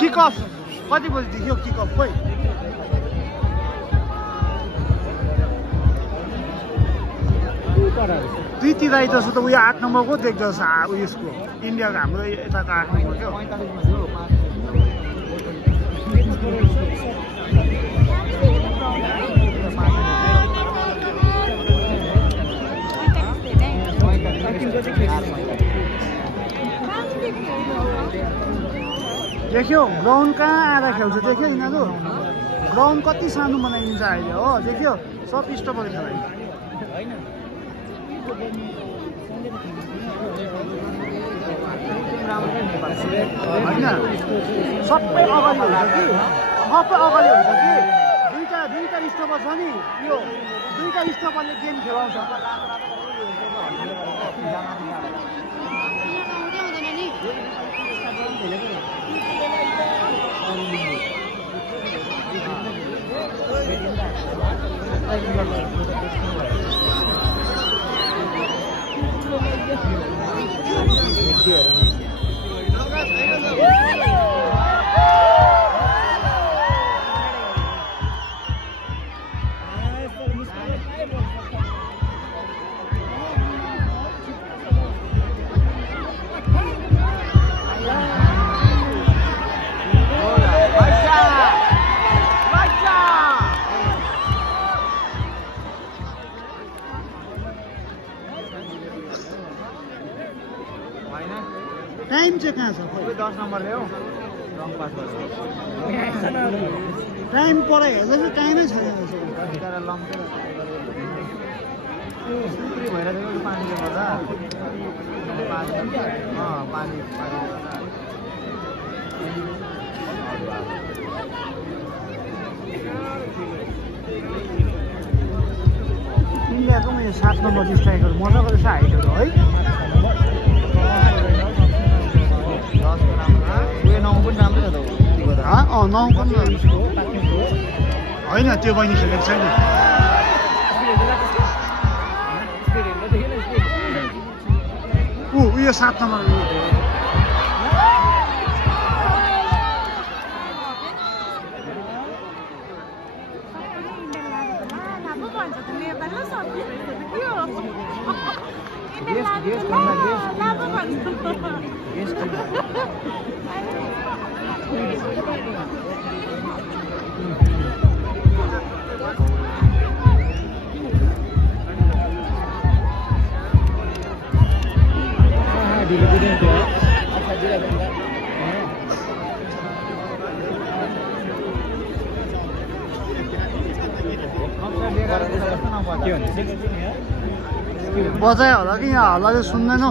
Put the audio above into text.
kick of कति बजीदेखि हो किक अफ खोइ प्रीति राई जस्तो त उयो 8 नम्बरको देख्दछ उयसको इन्डियाको हाम्रो यताको 8 नम्बर क्या देख्यो ग्राउन्ड कहाँ आएर खेल्छ देख्यो यिनीहरू ग्राउन्ड कति सानो बनाइदिन्छ अहिले हो देख्यो सब स्टपहरू खेलाइन्छ होइन सबै अगाडि हुन्छ कि सबै अगाडि हुन्छ कि दुईटा स्टपर छ नि यो दुईटा स्टपरले गेम खेलाउँछ टाइम चाहिँ कहाँ छ 10 नम्बर ल्याऊ रङ पास गर्छ टाइम पर हेर्दा चाहिँ टाइमै छैन तर लम्केर सुक्री भइरहेको पानीले गर्दा पानी इन्डियाको मैले 7 नम्बर स्ट्राइकर मजाको रहेछ हाइटहरू है होइन त्यो बहिनी खेलेको छैन उयो 7 नम्बर बजायो होला कि यहाँ हल्लाले सुन्दैनौ